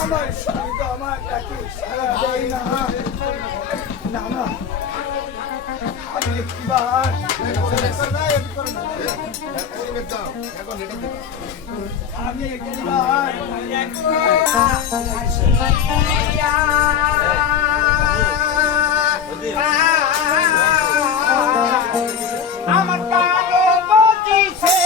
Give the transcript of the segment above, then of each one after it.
আমার স্বামী তো আমার কাছে সারা দেয় না। না না আমি একবার আমি একবার আমার কালো বদিছে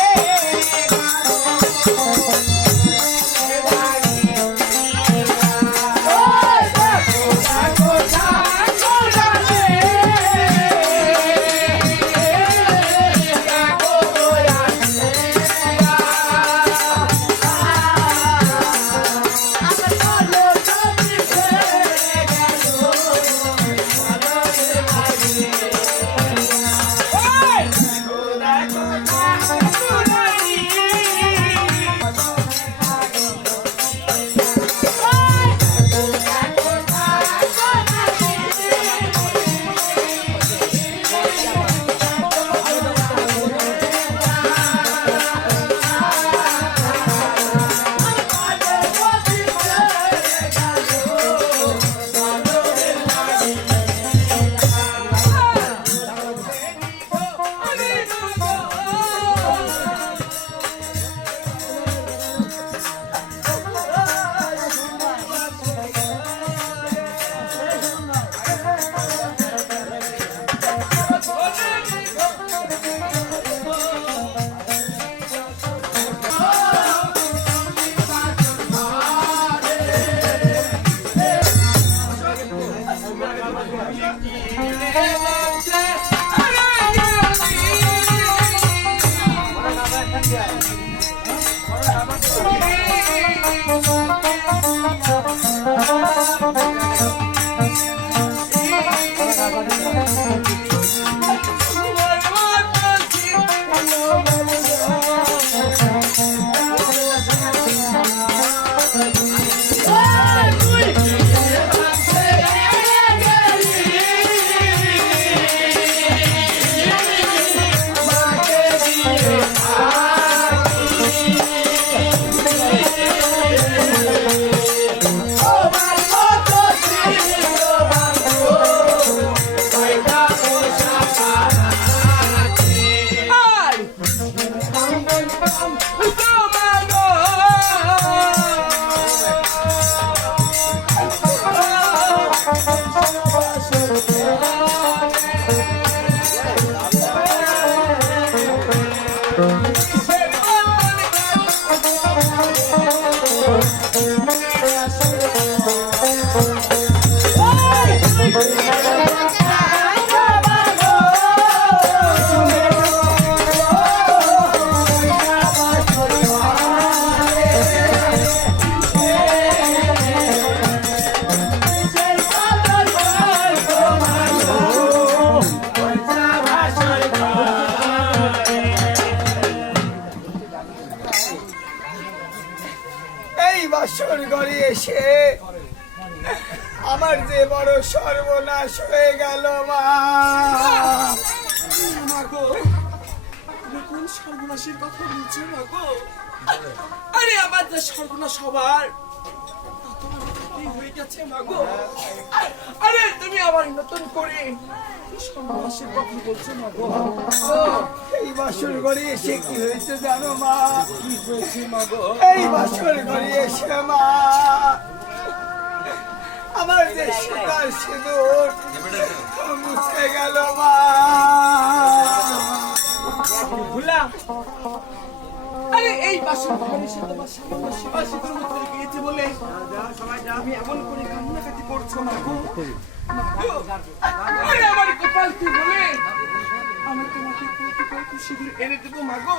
বাসর ঘরে এসে আমার যে বড় সর্বনাশ হয়ে গেল মা। কোন সর্বনাশের কথা বলছো মাগো? আরে আমার যে সর্বনাশ হবার হয়ে গেছে মাগো। আরে তুমি আবার নতুন করে সর্বনাশের কথা বলছো মাগো। এই বাসর ঘরে এসে কি হয়েছে জানো মা? কি হয়েছে মাগো? এই বাসর ঘরে এসে মা আমার যে সীতার সিঁদুর মুছে গেল মা। ভুলা আরে এই বাসর ঘরে এসে তোমার সামনে সেবা সিঁদুর মুছে গিয়েছে বলে আমি এমন করে কান্নাকাটি করছো মাগো। আরে আমার কপাল কি বলে আমি তোমাকে কৌতুক সিঁদুর এনে দেবো মাগো।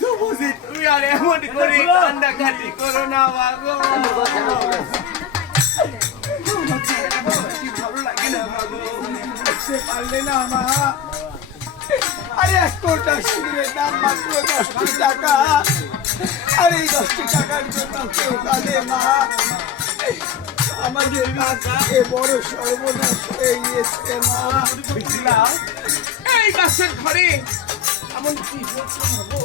তো বুঝি তুমি আর এমন করে কান্নাকাটি করো না মাগো। ভালো লাগে না মাগো। বুঝতে পারলে না মা? আরে এক কোটা সিঁদুরের দাম মাত্র 10টি টাকা। আর এই 10টি টাকার জন্য কেউ কাঁদে মা? আমাদের কাছে বড় সর্বনাশ হয়ে গিয়েছে মা। বুঝলা এই বাসের ঘরে এমন কি হয়েছে মাগো?